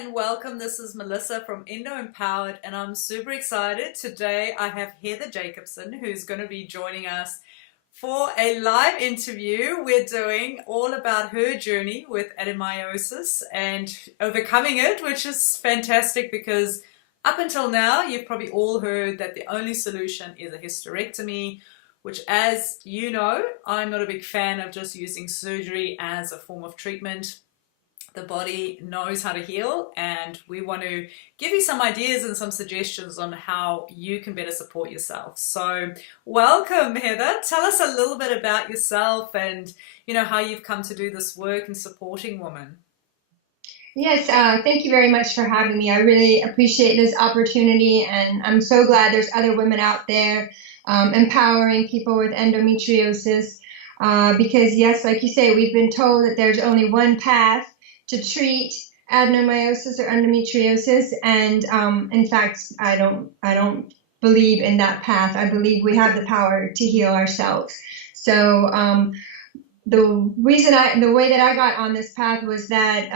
and welcome. This is Melissa from Endo Empowered, and I'm super excited. Today I have Heather Jacobson, who's going to be joining us for a live interview. We're doing all about her journey with adenomyosis and overcoming it, which is fantastic because up until now, you've probably all heard that the only solution is a hysterectomy, which, as you know, I'm not a big fan of just using surgery as a form of treatment. The body knows how to heal, and we want to give you some ideas and some suggestions on how you can better support yourself. So welcome, Heather. Tell us a little bit about yourself and how you've come to do this work in supporting women. Yes, thank you very much for having me. I really appreciate this opportunity, and I'm so glad there's other women out there empowering people with endometriosis because, yes, like you say, we've been told that there's only one path to treat adenomyosis or endometriosis, and in fact, I don't believe in that path. I believe we have the power to heal ourselves. So the way that I got on this path was that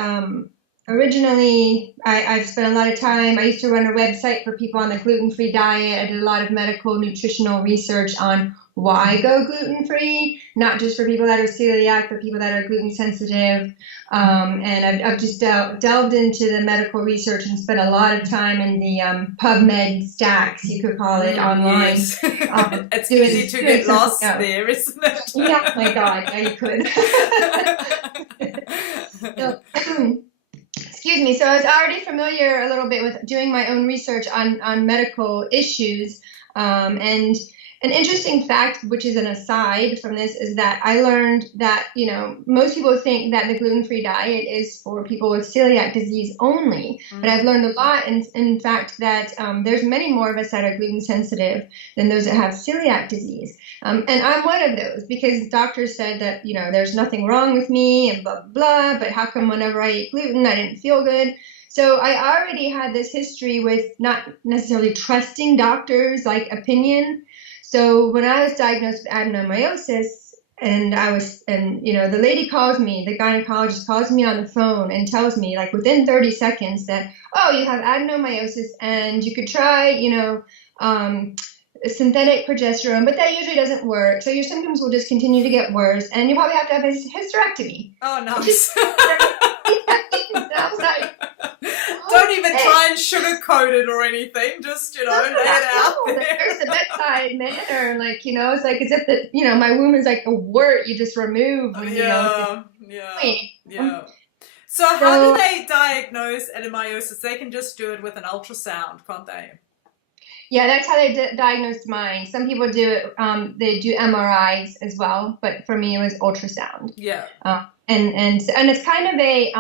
originally I've spent a lot of time. I used to run a website for people on the gluten-free diet. I did a lot of medical nutritional research on why go gluten-free, not just for people that are celiac, but people that are gluten sensitive. And I've just delved into the medical research and spent a lot of time in the PubMed stacks, you could call it, online. Yes. It's easy to get lost there, isn't it? Yeah, my God, yeah, you could. So, excuse me. So I was already familiar a little bit with doing my own research on medical issues. And an interesting fact, which is an aside from this, is that I learned that, most people think that the gluten-free diet is for people with celiac disease only. But I've learned a lot, in fact, that there's many more of us that are gluten sensitive than those that have celiac disease. And I'm one of those because doctors said that, there's nothing wrong with me and blah, blah, but how come whenever I ate gluten, I didn't feel good? So I already had this history with not necessarily trusting doctors' opinion. So when I was diagnosed with adenomyosis, and the lady calls me, the gynecologist calls me on the phone and tells me within 30 seconds that, oh, you have adenomyosis and you could try, synthetic progesterone, but that usually doesn't work. So your symptoms will just continue to get worse, and you probably have to have a hysterectomy. Oh, nice. I was like, don't even try and sugarcoat it or anything. Just, lay it out there. There's the bedside manner. It's like as if my womb is like a wart you just remove. When, yeah. So how do they diagnose adenomyosis? They can just do it with an ultrasound, can't they? Yeah, that's how they diagnosed mine. Some people do it. They do MRIs as well, but for me it was ultrasound. Yeah. And it's kind of a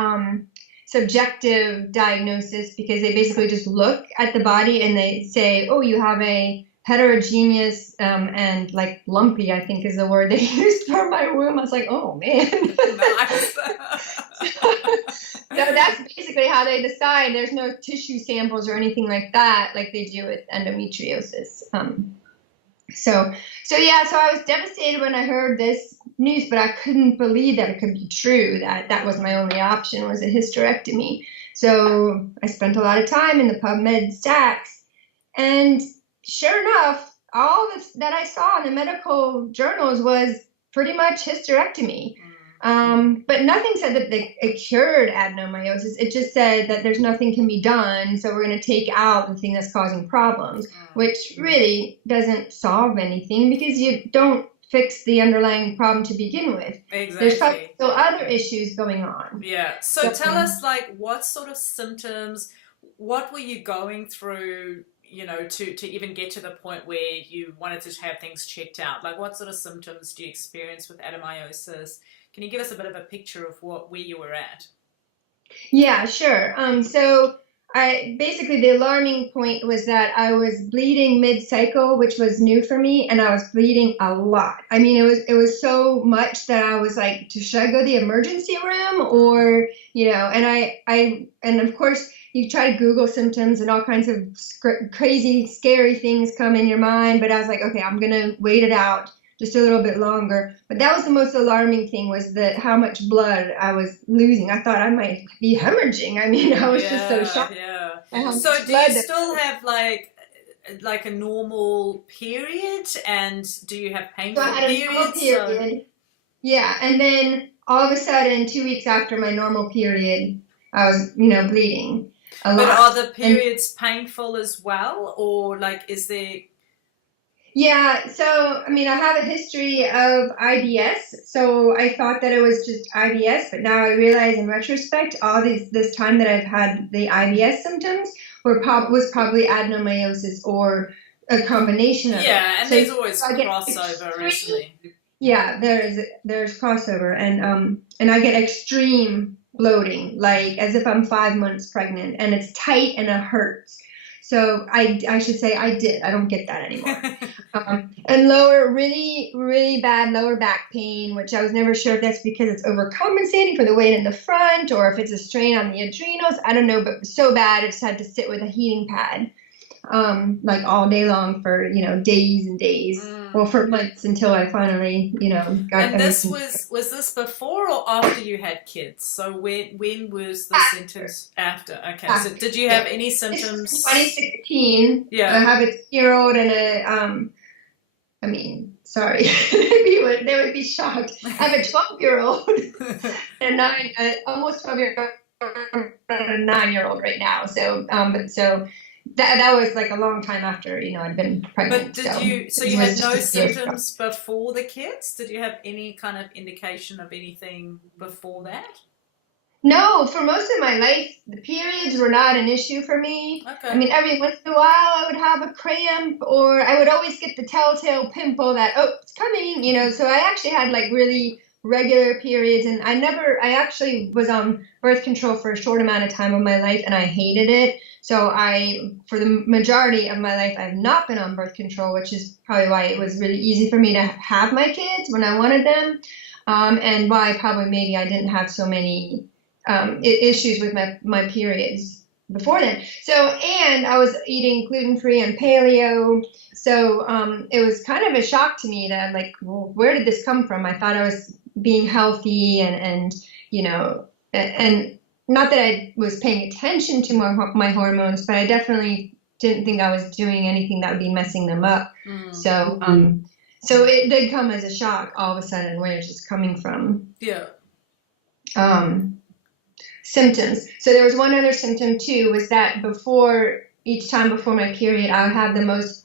subjective diagnosis because they basically just look at the body and they say, oh, you have a heterogeneous and lumpy, I think is the word they used for my womb. I was like, oh man. Nice. So that's basically how they decide. There's no tissue samples or anything like that like they do with endometriosis. So I was devastated when I heard this news, but I couldn't believe that it could be true, that was my only option, was a hysterectomy. So I spent a lot of time in the PubMed stacks, and sure enough, all that I saw in the medical journals was pretty much hysterectomy. But nothing said that it cured adenomyosis. It just said that there's nothing can be done, so we're going to take out the thing that's causing problems, which really doesn't solve anything because you don't fix the underlying problem to begin with. Exactly. There's probably still other issues going on. Yeah. So tell us, what sort of symptoms, what were you going through, to even get to the point where you wanted to have things checked out? What sort of symptoms do you experience with adenomyosis? Can you give us a bit of a picture of where you were at? Yeah, sure. So basically the alarming point was that I was bleeding mid-cycle, which was new for me, and I was bleeding a lot. I mean, it was so much that I was like, should I go to the emergency room or, and of course you try to Google symptoms and all kinds of crazy, scary things come in your mind. But I was like, okay, I'm going to wait it out. just a little bit longer. But that was the most alarming thing, was that how much blood I was losing. I thought I might be hemorrhaging. I mean, I was just so shocked. Yeah. At how So much do you blood still have like a normal period, and do you have so painful I had a normal periods? period. Yeah, and then all of a sudden, 2 weeks after my normal period, I was, bleeding a But lot. are the And periods painful as well, or like is there? yeah, so I mean, I have a history of IBS, so I thought that it was just IBS, but now I realize in retrospect, all this time that I've had the IBS symptoms was probably adenomyosis or a combination of it. Yeah, and So there's always I get crossover, isn't there? yeah, there's crossover, and I get extreme bloating, like as if I'm 5 months pregnant, and it's tight and it hurts. So I should say I did. I don't get that anymore. And really bad lower back pain, which I was never sure if that's because it's overcompensating for the weight in the front or if it's a strain on the adrenals. I don't know, but it was so bad I just had to sit with a heating pad, like all day long for, days and days. Well, for months until I finally, got And this everything. was this before or after you had kids? So when was the symptoms after? Okay, so did you have any This is symptoms? 2016. Yeah. I have a 2-year-old and I mean, sorry, they would be shocked. I have a 12-year-old and almost 12-year-old and a 9-year-old right now. So, but so that was like a long time after, I'd been pregnant. But so you had no symptoms before the kids? Did you have any kind of indication of anything before that? No, for most of my life, the periods were not an issue for me. Okay. I mean, every once in a while, I would have a cramp, or I would always get the telltale pimple that, oh, it's coming, So I actually had like really regular periods, and I actually was on birth control for a short amount of time of my life, and I hated it. So for the majority of my life, I've not been on birth control, which is probably why it was really easy for me to have my kids when I wanted them, and why probably maybe I didn't have so many issues with my periods before then. So, and I was eating gluten-free and paleo. So it was kind of a shock to me that like, well, where did this come from? I thought I was being healthy and not that I was paying attention to my hormones, but I definitely didn't think I was doing anything that would be messing them up. So so it did come as a shock all of a sudden where it's just coming from. Yeah. Symptoms. So there was one other symptom too, was that each time before my period, I would have the most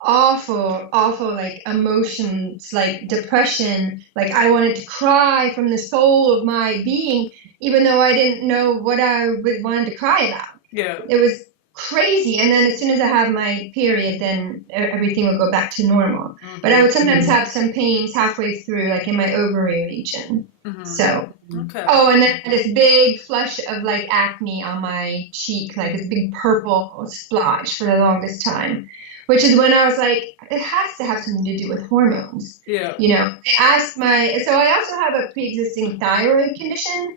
awful like emotions, like depression, like I wanted to cry from the soul of my being, even though I didn't know what I wanted to cry about. Yeah. It was crazy. And then as soon as I have my period, then everything would go back to normal. But I would sometimes have some pains halfway through, like in my ovary region. So, okay. Oh, and then this big flush of like acne on my cheek, like this big purple splotch for the longest time, which is when I was like, it has to have something to do with hormones. Yeah. So I also have a pre-existing thyroid condition.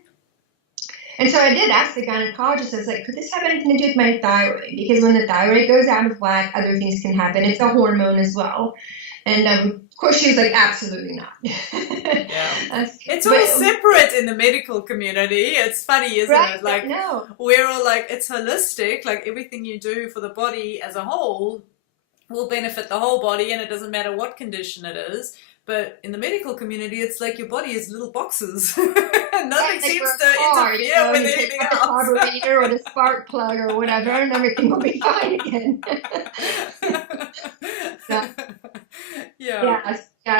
And so I did ask the gynecologist, I was like, could this have anything to do with my thyroid? Because when the thyroid goes out of whack, other things can happen. It's a hormone as well. And of course, she was like, absolutely not. Yeah. It's all separate in the medical community. It's funny, isn't it? Like, we're all like, it's holistic. Like, everything you do for the body as a whole will benefit the whole body, and it doesn't matter what condition it is. But in the medical community, it's like your body is little boxes. Nothing seems to interfere with anything else. The carburetor or the spark plug or whatever, and everything will be fine again. Yeah.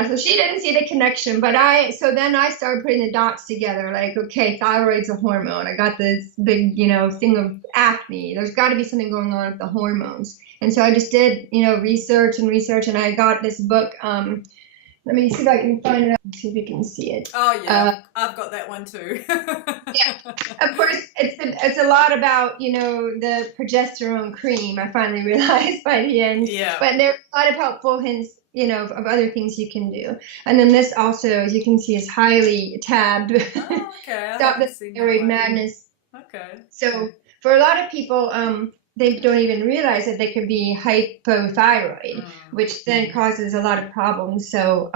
So she didn't see the connection, but so then I started putting the dots together. Like, okay, thyroid's a hormone. I got this big, thing of acne. There's got to be something going on with the hormones. And so I just did, research, and I got this book. Let me see if I can find it up and see if you can see it. Oh, yeah. I've got that one too. Yeah. Of course, it's a lot about, the progesterone cream, I finally realized by the end. Yeah. But there's a lot of helpful hints, of other things you can do. And then this also, as you can see, is highly tabbed. Oh, okay. Stop the thyroid madness. Okay. So for a lot of people, they don't even realize that they could be hypothyroid, which then causes a lot of problems. So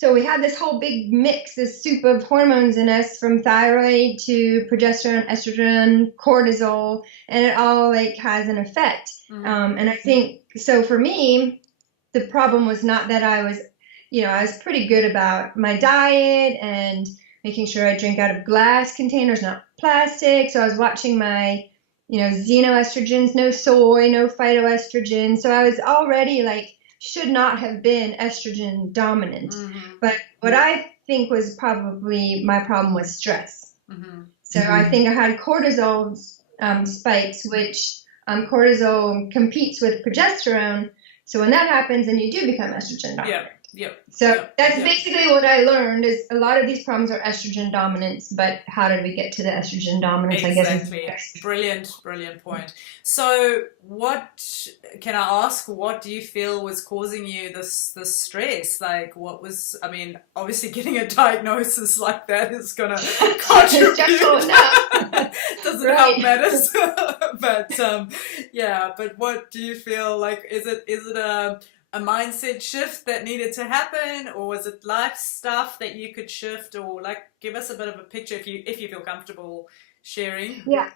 so we have this whole big mix, this soup of hormones in us, from thyroid to progesterone, estrogen, cortisol, and it all like has an effect. And I think so for me, the problem was not that I was, I was pretty good about my diet and making sure I drink out of glass containers, not plastic. So I was watching my, xenoestrogens, no soy, no phytoestrogen. So I was already like, should not have been estrogen dominant. But what I think was probably my problem was stress. So I think I had cortisol spikes, which cortisol competes with progesterone. So when that happens, then you do become estrogen dominant. So that's basically what I learned, is a lot of these problems are estrogen dominance, but how did we get to the estrogen dominance? Exactly. I guess. Brilliant point. So can I ask, what do you feel was causing you this stress? Like, what was, I mean, obviously getting a diagnosis like that is going to contribute. Doesn't help matters. But what do you feel like, is it a mindset shift that needed to happen, or was it life stuff that you could shift, or like give us a bit of a picture if you feel comfortable sharing? Yeah.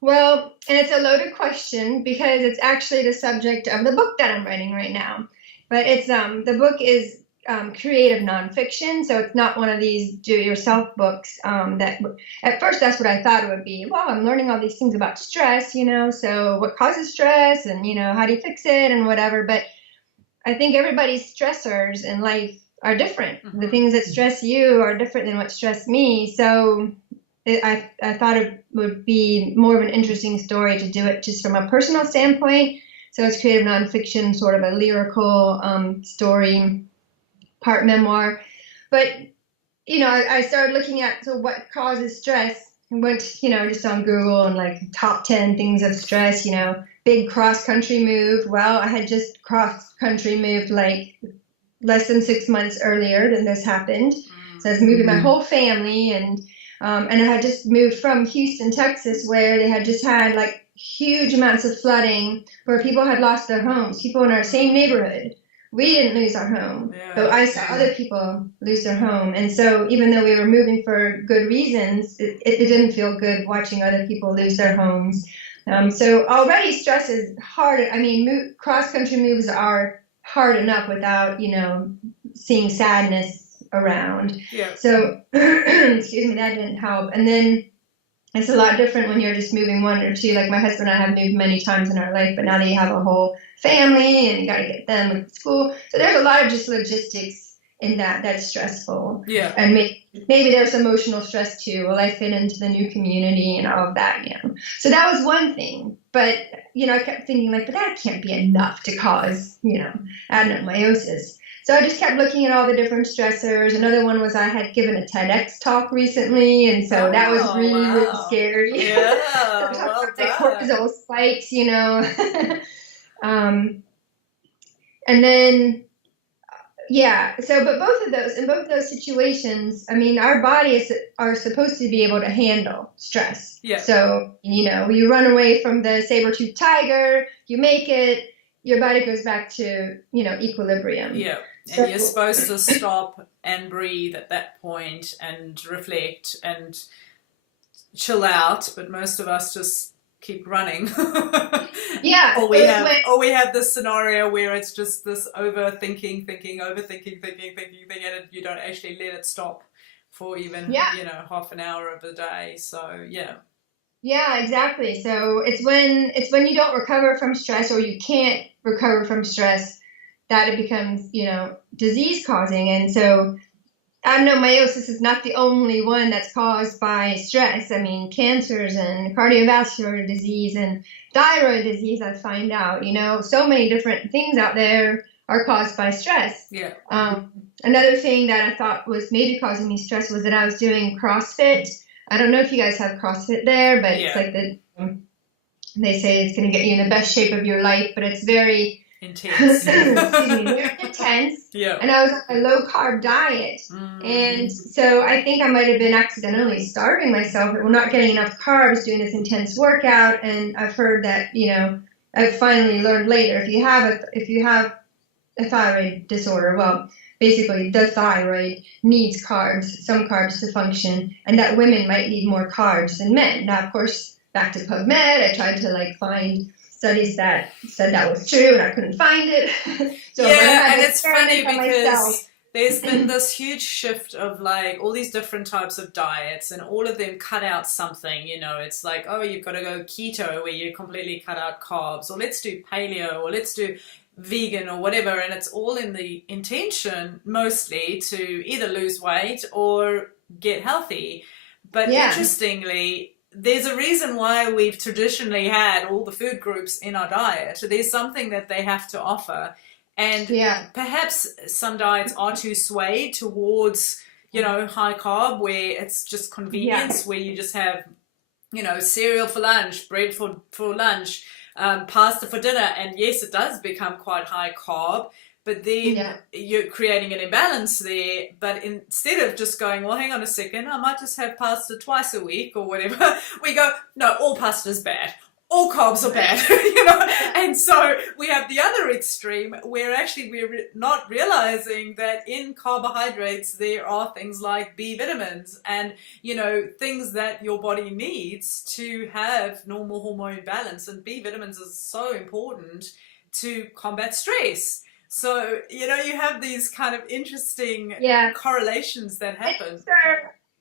Well, and it's a loaded question because it's actually the subject of the book that I'm writing right now. But it's the book is creative nonfiction, so it's not one of these do-it-yourself books. That at first that's what I thought it would be. Well, I'm learning all these things about stress, so what causes stress, and how do you fix it, and whatever. But I think everybody's stressors in life are different. The things that stress you are different than what stress me. So I thought it would be more of an interesting story to do it just from a personal standpoint. So it's creative nonfiction, sort of a lyrical story, part memoir. But, I started looking at what causes stress. I went, just on Google and like top 10 things of stress, big cross-country move. Well, I had just cross-country moved like less than 6 months earlier than this happened. So I was moving my whole family, and I had just moved from Houston, Texas, where they had just had like huge amounts of flooding, where people had lost their homes, people in our same neighborhood. We didn't lose our home, but I saw other people lose their home. And so even though we were moving for good reasons, it didn't feel good watching other people lose their homes. So already stress is hard. I mean, cross-country moves are hard enough without, seeing sadness around. So, excuse me, that didn't help. And then it's a lot different when you're just moving one or two. Like my husband and I have moved many times in our life, but now that you have a whole family and you got to get them at school. So there's a lot of just logistics in that's stressful. And maybe there's emotional stress too. Will I fit into the new community and all of that, So that was one thing. But, I kept thinking like, but that can't be enough to cause, adenomyosis. So I just kept looking at all the different stressors. Another one was I had given a TEDx talk recently, and so that was really scary. Yeah, so well done. Cortisol spikes, and then, so, but in both of those situations, I mean, our bodies are supposed to be able to handle stress. So, you run away from the saber-toothed tiger, you make it, your body goes back to, equilibrium. And you're supposed to stop and breathe at that point and reflect and chill out, but most of us just keep running. Or we have this scenario where it's just this overthinking, and you don't actually let it stop for even half an hour of the day. So Yeah, exactly. So it's when you don't recover from stress, or you can't recover from stress, that it becomes, disease causing. And so adenomyosis is not the only one that's caused by stress. I mean, cancers and cardiovascular disease and thyroid disease, I find out, so many different things out there are caused by stress. Another thing that I thought was maybe causing me stress was that I was doing CrossFit. I don't know if you guys have CrossFit there, but it's like they say it's going to get you in the best shape of your life, but it's very Intense. Excuse me, very intense. Yeah. And I was on a low carb diet. And so I think I might have been accidentally starving myself or not getting enough carbs doing this intense workout. And I've heard that, I finally learned later, if you have a thyroid disorder, well, basically the thyroid needs carbs, some carbs to function, and that women might need more carbs than men. Now, of course, back to PubMed, I tried to find studies that said that was true, and I couldn't find it. So yeah, and it's funny because there's been this huge shift of all these different types of diets, and all of them cut out something. It's like, oh, you've got to go keto where you completely cut out carbs, or let's do paleo, or let's do vegan or whatever, and it's all in the intention mostly to either lose weight or get healthy. But interestingly, there's a reason why we've traditionally had all the food groups in our diet. There's something that they have to offer, and perhaps some diets are too swayed towards high carb, where it's just convenience, where you just have cereal for lunch, bread for lunch, pasta for dinner, and yes, it does become quite high carb, but then you're creating an imbalance there. But instead of just going, well, hang on a second, I might just have pasta twice a week or whatever, we go, no, all pasta's bad, all carbs are bad, and so we have the other extreme where actually we're not realizing that in carbohydrates there are things like B vitamins and things that your body needs to have normal hormone balance, and B vitamins is so important to combat stress. So you have these kind of interesting correlations that happen.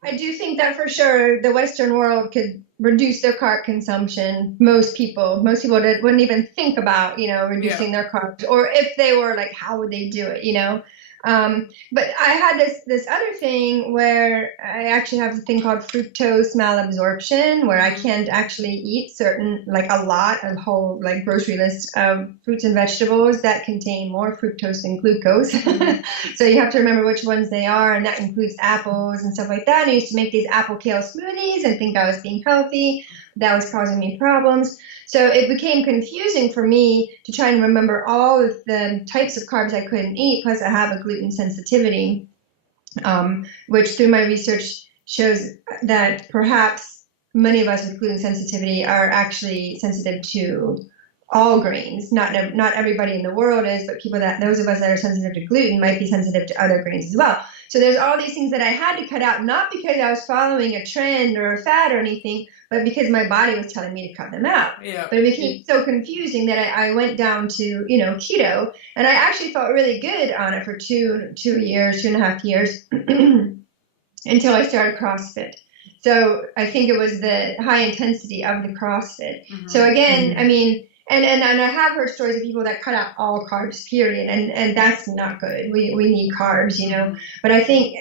I do think that for sure the Western world could reduce their carb consumption. Most people wouldn't even think about, reducing their carbs, or if they were, how would they do it, But I had this other thing where I actually have a thing called fructose malabsorption, where I can't actually eat certain, a whole grocery list of fruits and vegetables that contain more fructose than glucose. So you have to remember which ones they are, and that includes apples and stuff like that. And I used to make these apple kale smoothies and think I was being healthy. That was causing me problems. So it became confusing for me to try and remember all of the types of carbs I couldn't eat, plus I have a gluten sensitivity, which through my research shows that perhaps many of us with gluten sensitivity are actually sensitive to all grains. Not everybody in the world is, but those of us that are sensitive to gluten might be sensitive to other grains as well. So there's all these things that I had to cut out, not because I was following a trend or a fad or anything, but because my body was telling me to cut them out. Yeah. But it became so confusing that I went down to, keto, and I actually felt really good on it for 2.5 years, until I started CrossFit. So I think it was the high intensity of the CrossFit. So again, I mean, and I have heard stories of people that cut out all carbs, period, and that's not good. We need carbs, But I think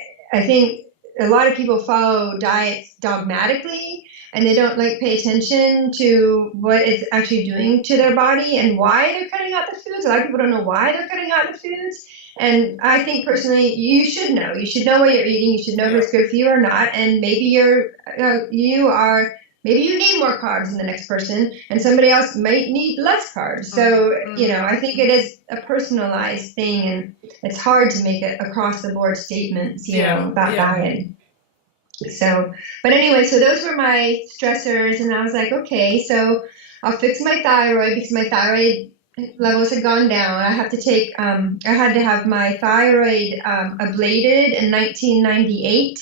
a lot of people follow diets dogmatically, and they don't pay attention to what it's actually doing to their body and why they're cutting out the foods. A lot of people don't know why they're cutting out the foods. And I think personally, you should know. You should know what you're eating. You should know if it's good for you or not. And maybe maybe you need more carbs than the next person, and somebody else might need less carbs. So, I think it is a personalized thing, and it's hard to make it across the board statements, about diet. So, but anyway, so those were my stressors, and I was like, okay, so I'll fix my thyroid because my thyroid levels had gone down. I have to take, I had to have my thyroid ablated in 1998.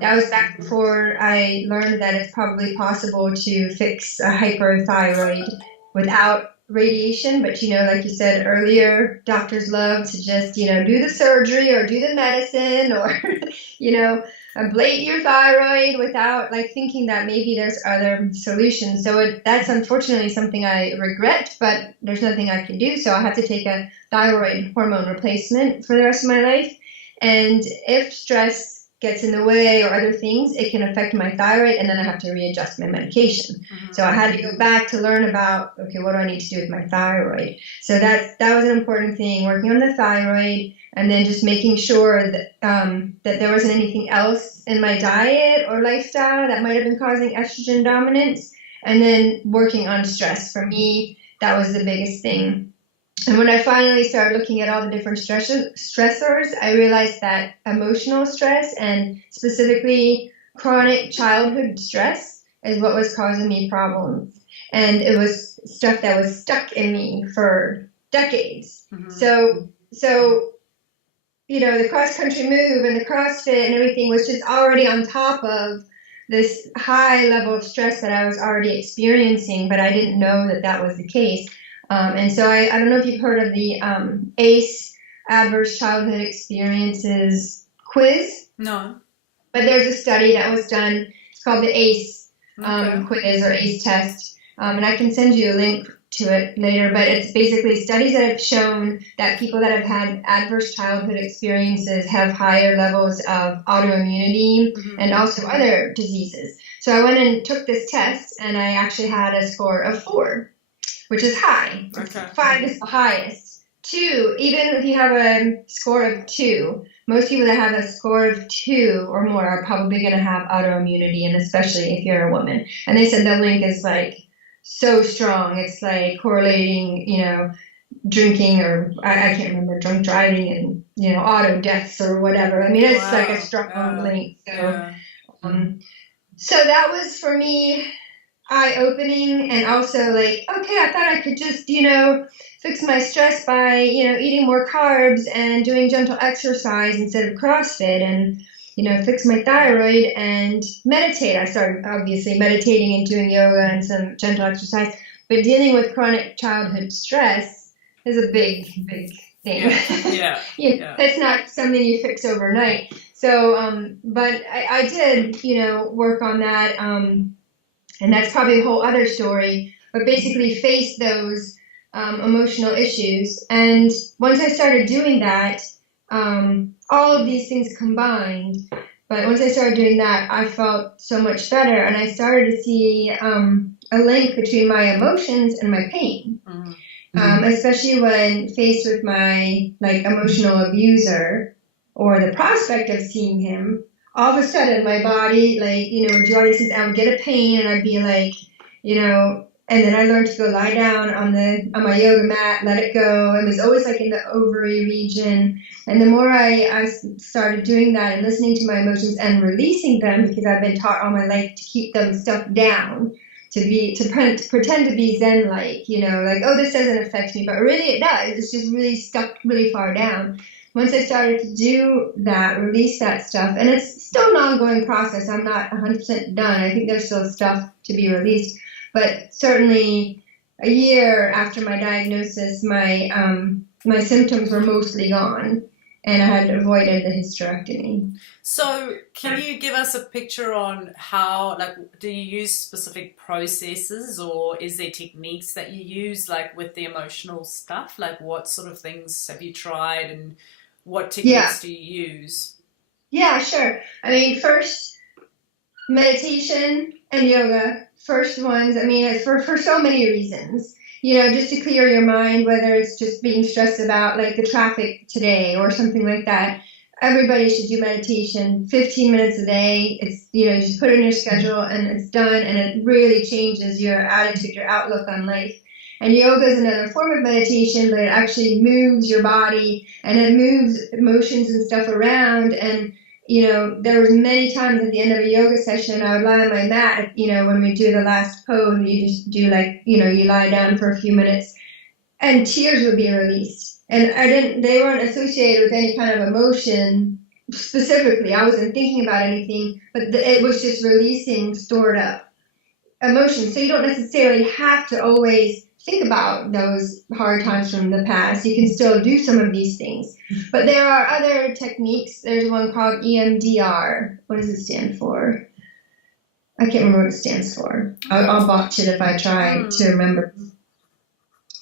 That was back before I learned that it's probably possible to fix a hyperthyroid without radiation. But, like you said earlier, doctors love to just, do the surgery or do the medicine or, ablate your thyroid without thinking that maybe there's other solutions. So that's unfortunately something I regret, but there's nothing I can do. So I have to take a thyroid hormone replacement for the rest of my life. And if stress gets in the way or other things, it can affect my thyroid, and then I have to readjust my medication. So I had to go back to learn about, okay, what do I need to do with my thyroid? So that was an important thing, working on the thyroid, and then just making sure that that there wasn't anything else in my diet or lifestyle that might have been causing estrogen dominance, and then working on stress. For me, that was the biggest thing. And when I finally started looking at all the different stressors, I realized that emotional stress and specifically chronic childhood stress is what was causing me problems. And it was stuff that was stuck in me for decades. Mm-hmm. So, the cross country move and the CrossFit and everything was just already on top of this high level of stress that I was already experiencing, but I didn't know that that was the case. And so I don't know if you've heard of the ACE, Adverse Childhood Experiences quiz. No. But there's a study that was done. It's called the ACE quiz or ACE test. And I can send you a link to it later. But it's basically studies that have shown that people that have had adverse childhood experiences have higher levels of autoimmunity and also other diseases. So I went and took this test, and I actually had a score of 4. Which is high. Okay. 5 is the highest. 2, even if you have a score of 2, most people that have a score of 2 or more are probably going to have autoimmunity, and especially if you're a woman. And they said the link is like so strong. It's like correlating, drinking or I can't remember, drunk driving and, auto deaths or whatever. I mean, it's like a strong link. So that was for me eye-opening, and also like, okay, I thought I could just, fix my stress by, eating more carbs and doing gentle exercise instead of CrossFit, and, fix my thyroid and meditate. I started obviously meditating and doing yoga and some gentle exercise, but dealing with chronic childhood stress is a big, big thing. Yeah. That's not something you fix overnight. So, but I did, work on that. And that's probably a whole other story, but basically face those emotional issues. And once I started doing that, all of these things combined, but once I started doing that, I felt so much better. And I started to see a link between my emotions and my pain, especially when faced with my emotional abuser or the prospect of seeing him. All of a sudden, my body, would do all these things. I would get a pain, and I'd be like, and then I learned to go lie down on my yoga mat, let it go. It was always like in the ovary region. And the more I started doing that and listening to my emotions and releasing them, because I've been taught all my life to keep them stuffed down, to pretend to be Zen-like, oh, this doesn't affect me, but really it does. It's just really stuck really far down. Once I started to do that, release that stuff, and it's still an ongoing process. I'm not 100% done. I think there's still stuff to be released. But certainly a year after my diagnosis, my symptoms were mostly gone, and I had avoided the hysterectomy. So can you give us a picture on how, do you use specific processes, or is there techniques that you use, with the emotional stuff? What sort of things have you tried, and what techniques do you use? Yeah, sure. I mean, first, meditation and yoga, first ones. I mean, it's for so many reasons. Just to clear your mind, whether it's just being stressed about the traffic today or something like that. Everybody should do meditation 15 minutes a day. It's, just put it in your schedule and it's done, and it really changes your attitude, your outlook on life. And yoga is another form of meditation, but it actually moves your body and it moves emotions and stuff around. And, there was many times at the end of a yoga session, I would lie on my mat, when we do the last pose, you just do you lie down for a few minutes and tears would be released. And they weren't associated with any kind of emotion specifically. I wasn't thinking about anything, but it was just releasing stored up emotions. So you don't necessarily have to always think about those hard times from the past. You can still do some of these things. But there are other techniques. There's one called EMDR. What does it stand for? I can't remember what it stands for. I'll botch it if I try to remember.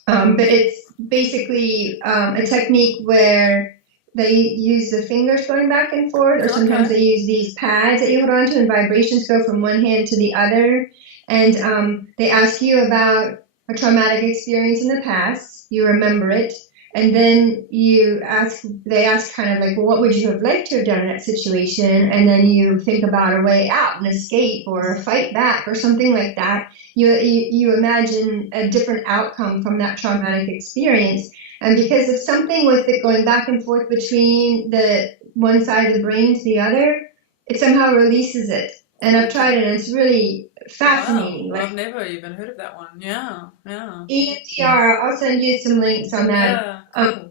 But it's basically a technique where they use the fingers going back and forth, or sometimes they use these pads that you hold onto, and vibrations go from one hand to the other. And they ask you about a traumatic experience in the past, you remember it, and then they ask kind of well, what would you have liked to have done in that situation? And then you think about a way out, an escape or a fight back or something like that. You imagine a different outcome from that traumatic experience. And because of something with it going back and forth between the one side of the brain to the other, it somehow releases it. And I've tried it, and it's really fascinating. Wow, Like I've never even heard of that one. Yeah, yeah. EMDR, I'll send you some links on that. Yeah, cool.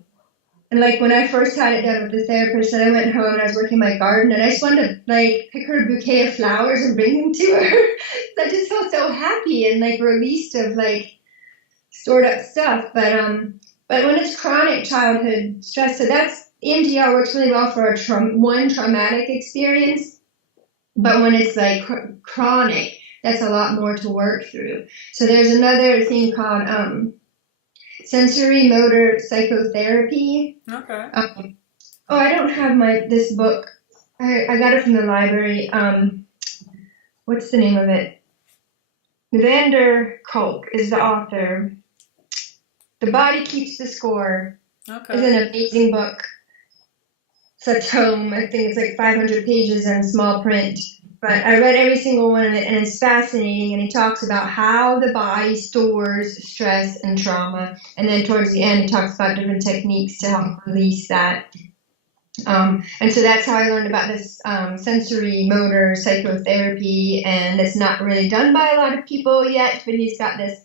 And like when I first had it done with the therapist, and I went home and I was working my garden, and I just wanted to like pick her a bouquet of flowers and bring them to her. I just felt so happy and like released of like stored up stuff. But when it's chronic childhood stress, so that's EMDR works really well for one traumatic experience. But when it's like chronic, that's a lot more to work through. So there's another thing called sensory motor psychotherapy. Okay. Oh, I don't have this book. I got it from the library. What's the name of it? Vander Kolk is the author. The Body Keeps the Score. Okay. It's an amazing book. It's a tome. I think it's like 500 pages in small print. But I read every single one of it, and it's fascinating. And he talks about how the body stores stress and trauma. And then towards the end, he talks about different techniques to help release that. And so that's how I learned about this sensory motor psychotherapy. And it's not really done by a lot of people yet, but he's got this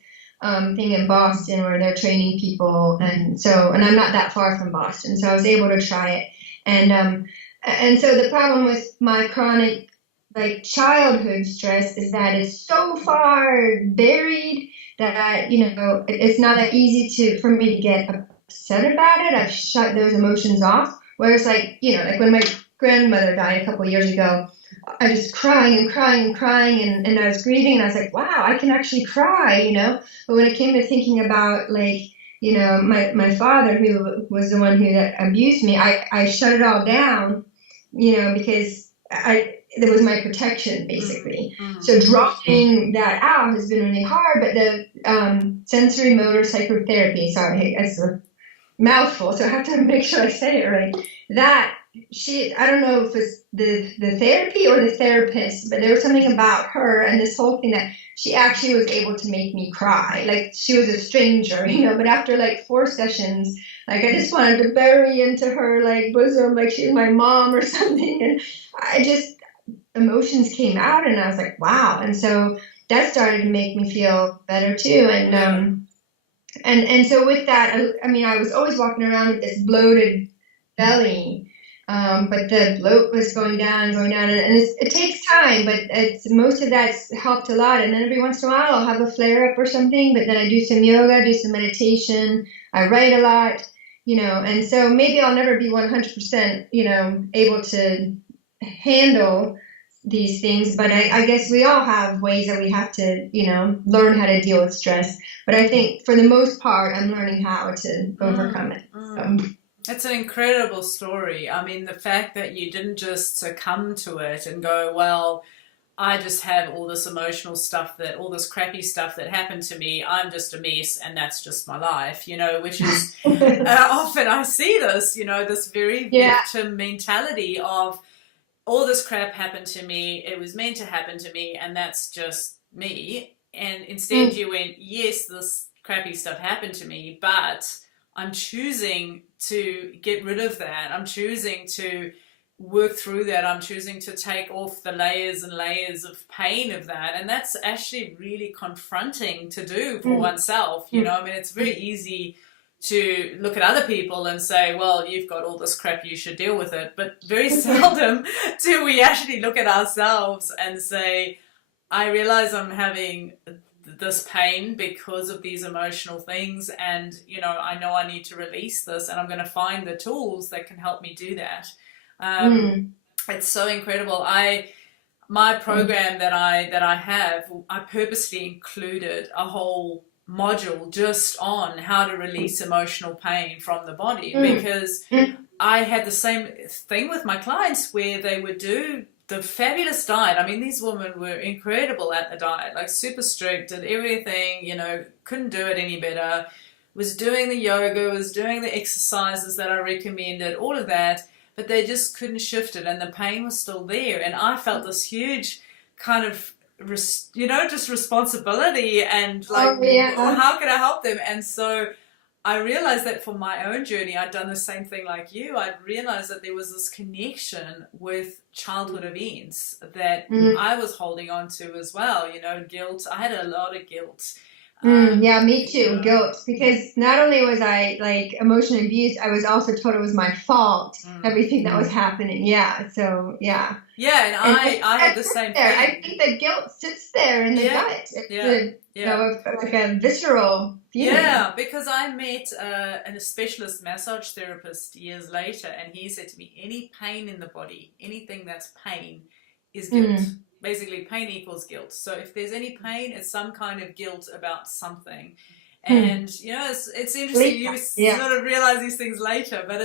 thing in Boston where they're training people. And I'm not that far from Boston, so I was able to try it. And so the problem with my chronic like childhood stress is that it's so far buried that it's not that easy for me to get upset about it. I've shut those emotions off. Whereas like when my grandmother died a couple of years ago, I was crying and crying and crying, and I was grieving, and I was like, wow, I can actually cry, But when it came to thinking about like my father, who was the one who abused me, I shut it all down, because it was my protection, basically. Mm-hmm. So dropping that out has been really hard. But the sensory motor psychotherapy, sorry, it's a mouthful, so I have to make sure I say it right. I don't know if it's the therapy or the therapist, but there was something about her and this whole thing that she actually was able to make me cry. Like she was a stranger, but after like 4 sessions, like I just wanted to bury into her like bosom, like she was my mom or something. And emotions came out, and I was like, wow. And so that started to make me feel better too. And so with that, I was always walking around with this bloated belly, but the bloat was going down, and it takes time, but most of that's helped a lot. And then every once in a while, I'll have a flare up or something, but then I do some yoga, do some meditation, I write a lot, and so maybe I'll never be 100%, able to handle these things, but I guess we all have ways that we have to, learn how to deal with stress. But I think for the most part, I'm learning how to overcome it. So. It's an incredible story. I mean, the fact that you didn't just succumb to it and go, well, I just have all this emotional stuff all this crappy stuff that happened to me. I'm just a mess and that's just my life, which is often I see this, this very victim mentality of all this crap happened to me. It was meant to happen to me and that's just me. And instead you went, yes, this crappy stuff happened to me, but I'm choosing to get rid of that. I'm choosing to work through that. I'm choosing to take off the layers and layers of pain of that. And that's actually really confronting to do for oneself. It's very easy to look at other people and say, well, you've got all this crap, you should deal with it. But very seldom do we actually look at ourselves and say, I realize I'm having this pain because of these emotional things, and I know I need to release this, and I'm going to find the tools that can help me do that. It's so incredible. My program that I have, I purposely included a whole module just on how to release emotional pain from the body, because I had the same thing with my clients where they would do the fabulous diet. I mean, these women were incredible at the diet, like super strict, did everything, couldn't do it any better, was doing the yoga, was doing the exercises that I recommended, all of that, but they just couldn't shift it, and the pain was still there. And I felt this huge kind of, just responsibility and like, how can I help them? And so I realized that for my own journey, I'd done the same thing like you. I'd realized that there was this connection with childhood events that Mm. I was holding on to as well. Guilt. I had a lot of guilt. Yeah, me You too. know, Guilt, because not only was I like emotionally abused, I was also told it was my fault, mm. everything that was happening. Yeah, so yeah. Yeah, and And I had that the sits same there. I thing. think the guilt sits there in the Yeah, gut. It's yeah, a, yeah. like a visceral feeling. Yeah, because I met a specialist massage therapist years later, and he said to me, any pain in the body, anything that's pain, is guilt. Mm. Basically, pain equals guilt. So if there's any pain, it's some kind of guilt about something. Hmm. And, it's interesting, Later. you Yeah. sort of realize these things later, but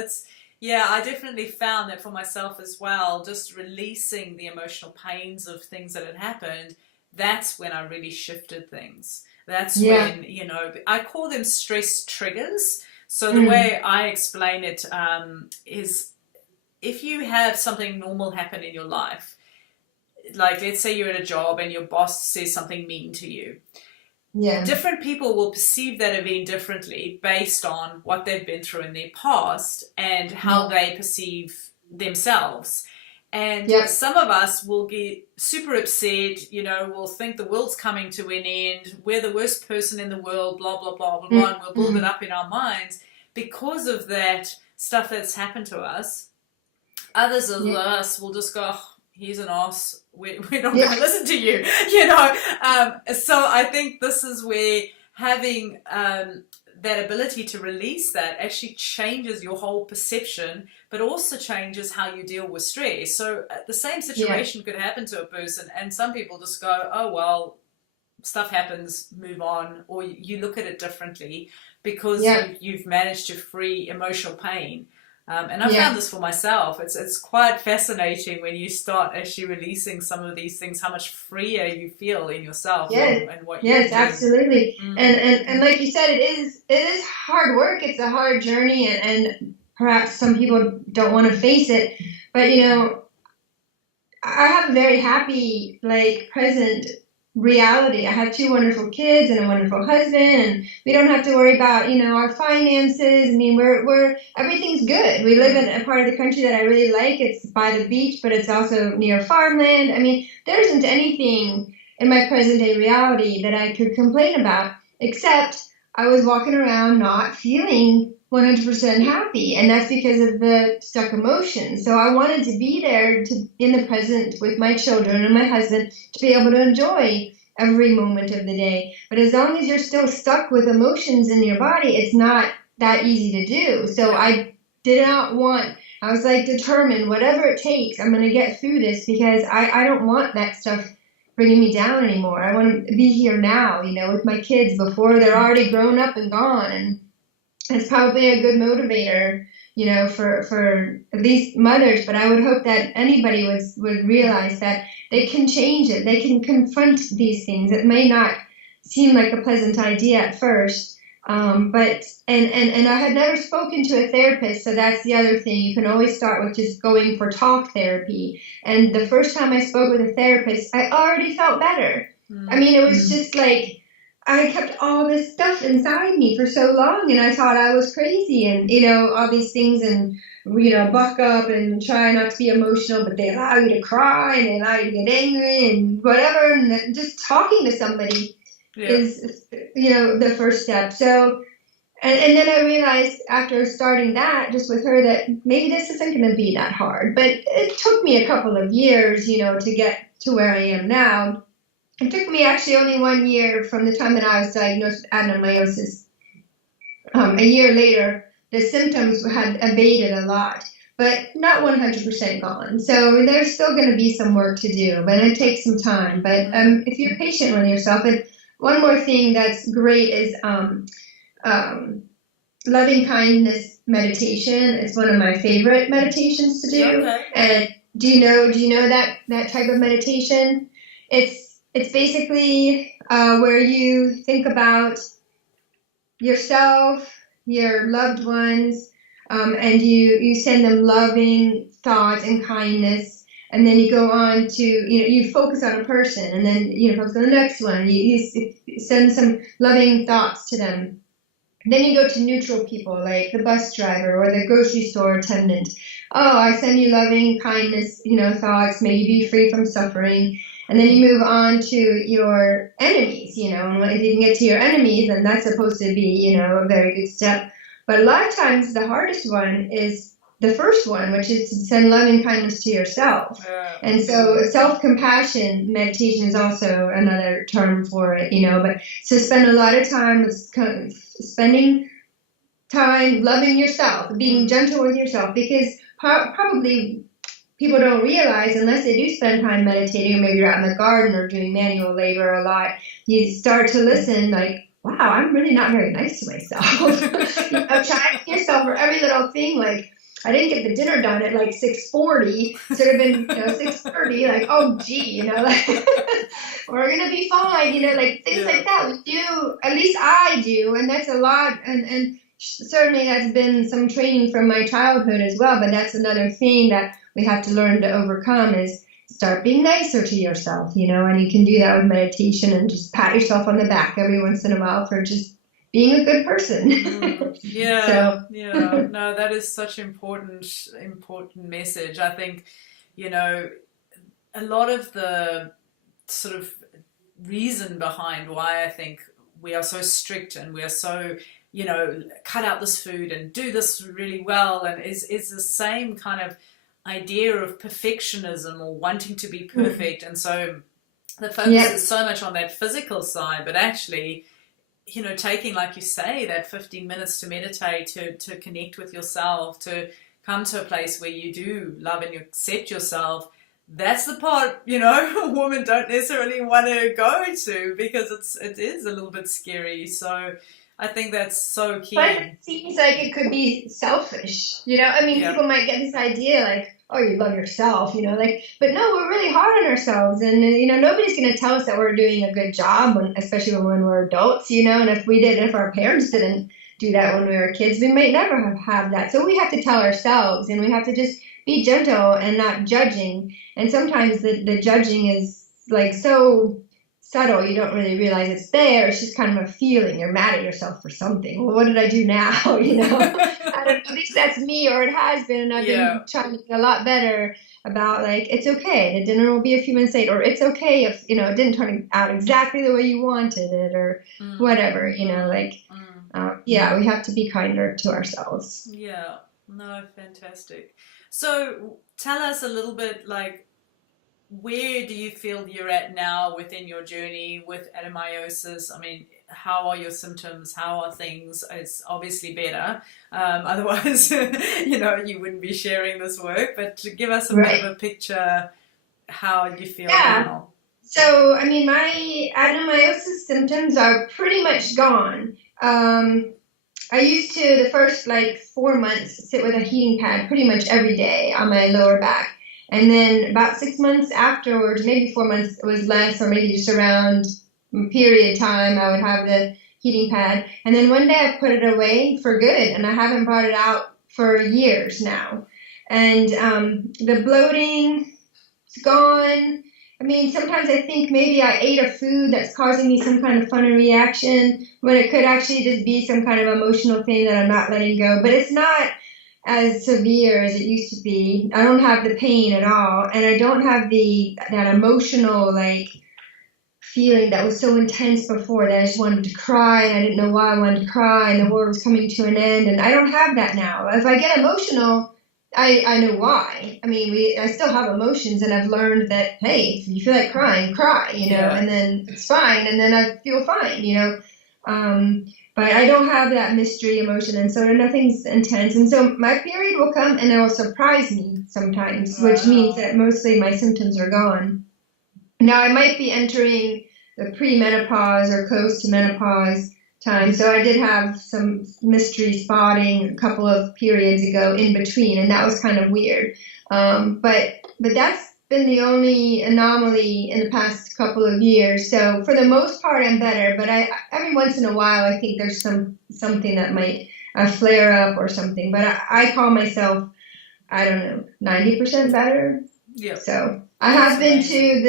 yeah, I definitely found that for myself as well, just releasing the emotional pains of things that had happened, that's when I really shifted things. That's Yeah. when, I call them stress triggers. So the Mm. way I explain it is if you have something normal happen in your life, like let's say you're at a job and your boss says something mean to you, Yeah. different people will perceive that event differently based on what they've been through in their past and how Yeah. they perceive themselves. And Yep. some of us will get super upset, we'll think the world's coming to an end, we're the worst person in the world, blah, blah, blah, blah, blah, and we'll build it Mm. up in our minds because of that stuff that's happened to us. Others of Yeah. us will just go, oh, he's an ass, we're not Yeah. going to listen to you, So I think this is where having that ability to release that actually changes your whole perception, but also changes how you deal with stress. So the same situation could happen to a person, and some people just go, oh, well, stuff happens, move on, or you look at it differently because Yeah. you've managed to free emotional pain. And I Yeah. found this for myself. It's quite fascinating when you start actually releasing some of these things, how much freer you feel in yourself Yes. and what you're Yes, doing. absolutely. Mm. And like you said, it is hard work. It's a hard journey, and perhaps some people don't want to face it. But I have a very happy, like, present reality. I have two wonderful kids and a wonderful husband, and we don't have to worry about, our finances. I mean, we're everything's good. We live in a part of the country that I really like. It's by the beach, but it's also near farmland. I mean, there isn't anything in my present day reality that I could complain about, except I was walking around not feeling 100% happy, and that's because of the stuck emotions. So I wanted to be there in the present with my children and my husband to be able to enjoy every moment of the day. But as long as you're still stuck with emotions in your body, it's not that easy to do. So I was like determined, whatever it takes, I'm going to get through this, because I don't want that stuff bringing me down anymore. I want to be here now, with my kids before they're already grown up and gone. And it's probably a good motivator, for at least mothers. But I would hope that anybody would realize that they can change it. They can confront these things. It may not seem like a pleasant idea at first, but I had never spoken to a therapist, so that's the other thing. You can always start with just going for talk therapy. And the first time I spoke with a therapist, I already felt better. Mm. I mean, it was just like, I kept all this stuff inside me for so long, and I thought I was crazy, and all these things, and buck up and try not to be emotional, but they allow you to cry and they allow you to get angry and whatever, and just talking to somebody is the first step. So and then I realized after starting that just with her that maybe this isn't going to be that hard, but it took me a couple of years to get to where I am now. It took me actually only 1 year from the time that I was diagnosed with adenomyosis. A year later, the symptoms had abated a lot, but not 100% gone. So there's still going to be some work to do, but it takes some time. But if you're patient with yourself, and one more thing that's great is loving kindness meditation. It's one of my favorite meditations to do. Okay. And do you know that type of meditation? It's basically where you think about yourself, your loved ones, and you send them loving thoughts and kindness, and then you go on to you focus on a person, and then focus on the next one. You send some loving thoughts to them, Then you go to neutral people like the bus driver or the grocery store attendant. Oh, I send you loving kindness, thoughts. May you be free from suffering. And then you move on to your enemies, and if you can get to your enemies, then that's supposed to be, a very good step. But a lot of times the hardest one is the first one, which is to send loving kindness to yourself. And so self-compassion meditation is also another term for it, but to spend a lot of time spending time loving yourself, being gentle with yourself, because probably people don't realize, unless they do spend time meditating, or maybe you're out in the garden or doing manual labor a lot, you start to listen like, wow, I'm really not very nice to myself. Chiding yourself for every little thing, like, I didn't get the dinner done at like 6:40. Should have been 6:30. Like, oh gee, like we're gonna be fine. Like things like that. We do, at least I do, and that's a lot. And certainly that's been some training from my childhood as well. But that's another thing that we have to learn to overcome is start being nicer to yourself. And you can do that with meditation and just pat yourself on the back every once in a while for just being a good person. No, that is such important message. I think, a lot of the sort of reason behind why I think we are so strict and we are so, cut out this food and do this really well, and is the same kind of idea of perfectionism or wanting to be perfect. And so the focus is so much on that physical side, but actually, taking, like you say, that 15 minutes to meditate, to connect with yourself, to come to a place where you do love and you accept yourself, that's the part, women don't necessarily want to go to, because it is a little bit scary. So I think that's so key. But it seems like it could be selfish, people might get this idea like, oh, you love yourself, but no, we're really hard on ourselves. And, nobody's going to tell us that we're doing a good job, especially when we're adults, and if our parents didn't do that when we were kids, we might never have had that. So we have to tell ourselves, and we have to just be gentle and not judging. And sometimes the judging is like so subtle, you don't really realize it's there. It's just kind of a feeling. You're mad at yourself for something. Well, what did I do now? I don't know. At least that's me, or it has been. And I've been trying to get a lot better about like, it's okay. The dinner will be a few minutes late, or it's okay if, it didn't turn out exactly the way you wanted it, or whatever, we have to be kinder to ourselves. Yeah. No, fantastic. So tell us a little bit, like, where do you feel you're at now within your journey with adenomyosis? I mean, how are your symptoms? How are things? It's obviously better. Otherwise, you wouldn't be sharing this work. But to give us a bit of a picture, how you feel now. So, I mean, my adenomyosis symptoms are pretty much gone. I used to, the first 4 months, sit with a heating pad pretty much every day on my lower back. And then about 6 months afterwards, maybe 4 months, it was less, or maybe just around period time, I would have the heating pad. And then one day I put it away for good, and I haven't brought it out for years now. And the bloating is gone. I mean, sometimes I think maybe I ate a food that's causing me some kind of funny reaction, when it could actually just be some kind of emotional thing that I'm not letting go. But it's not as severe as it used to be. I don't have the pain at all, and I don't have that emotional feeling that was so intense before, that I just wanted to cry and I didn't know why I wanted to cry and the world was coming to an end. And I don't have that now. If I get emotional, I know why. I mean, I still have emotions, and I've learned that, hey, if you feel like crying, cry, and then it's fine, and then I feel fine, But I don't have that mystery emotion, and so nothing's intense. And so my period will come, and it will surprise me sometimes, which means that mostly my symptoms are gone. Now, I might be entering the premenopause or close to menopause time. So I did have some mystery spotting a couple of periods ago in between, and that was kind of weird. But that's been the only anomaly in the past couple of years. So for the most part, I'm better. But every once in a while, I think there's something that might flare up or something. But I call myself, I don't know, 90% better. Yeah. So I have been to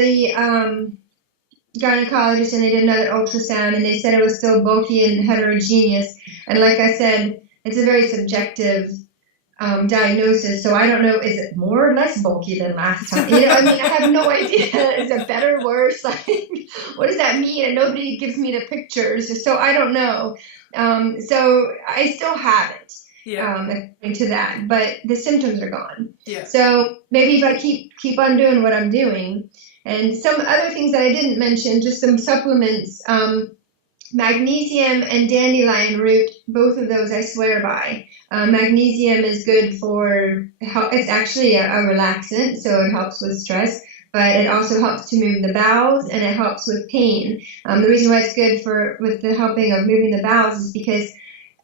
gynecologist and they did another ultrasound and they said it was still bulky and heterogeneous. And like I said, it's a very subjective diagnosis. So I don't know, is it more or less bulky than last time? You know, I mean, I have no idea. Is it better, worse? Like, what does that mean? And nobody gives me the pictures. So I don't know. So I still have it. According to that, but the symptoms are gone. So maybe if I keep on doing what I'm doing, and some other things that I didn't mention, just some supplements, magnesium and dandelion root, both of those I swear by. Magnesium is good for it's actually a relaxant, so it helps with stress. But it also helps to move the bowels and it helps with pain. The reason why it's good with the helping of moving the bowels is because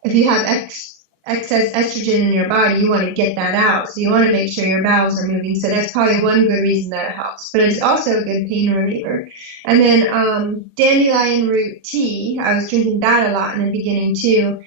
if you have excess estrogen in your body, you want to get that out. So you want to make sure your bowels are moving. So that's probably one good reason that it helps. But it's also a good pain reliever. And then dandelion root tea, I was drinking that a lot in the beginning too.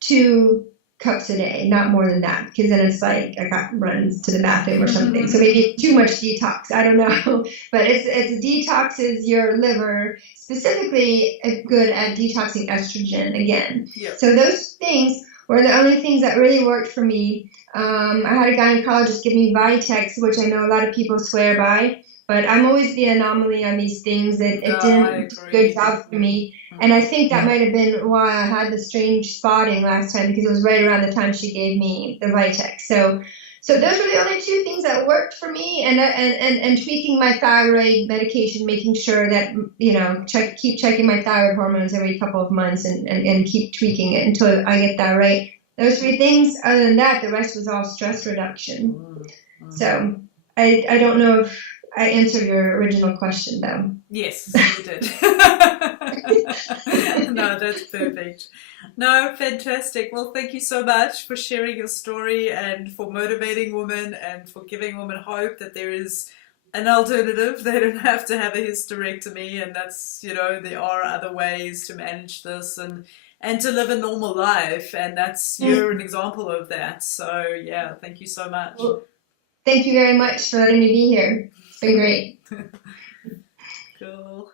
2 cups a day, not more than that, because then it's like I got runs to the bathroom or something. So maybe too much detox. I don't know. But it detoxes your liver, specifically good at detoxing estrogen again. So those things were the only things that really worked for me. I had a gynecologist give me Vitex, which I know a lot of people swear by, but I'm always the anomaly on these things. It didn't do a good job for me. And I think that might have been why I had the strange spotting last time, because it was right around the time she gave me the Vitex. So those were the only 2 things that worked for me, and tweaking my thyroid medication, making sure that, you know, keep checking my thyroid hormones every couple of months and keep tweaking it until I get that right. Those 3 things. Other than that, the rest was all stress reduction. So I don't know if I answered your original question, though. Yes, you did. No, that's perfect. No, fantastic. Well, thank you so much for sharing your story and for motivating women and for giving women hope that there is an alternative. They don't have to have a hysterectomy, and that's, you know, there are other ways to manage this and to live a normal life, and that's you're an example of that. So yeah, thank you so much. Well, thank you very much for letting me be here. It's been great. Cool.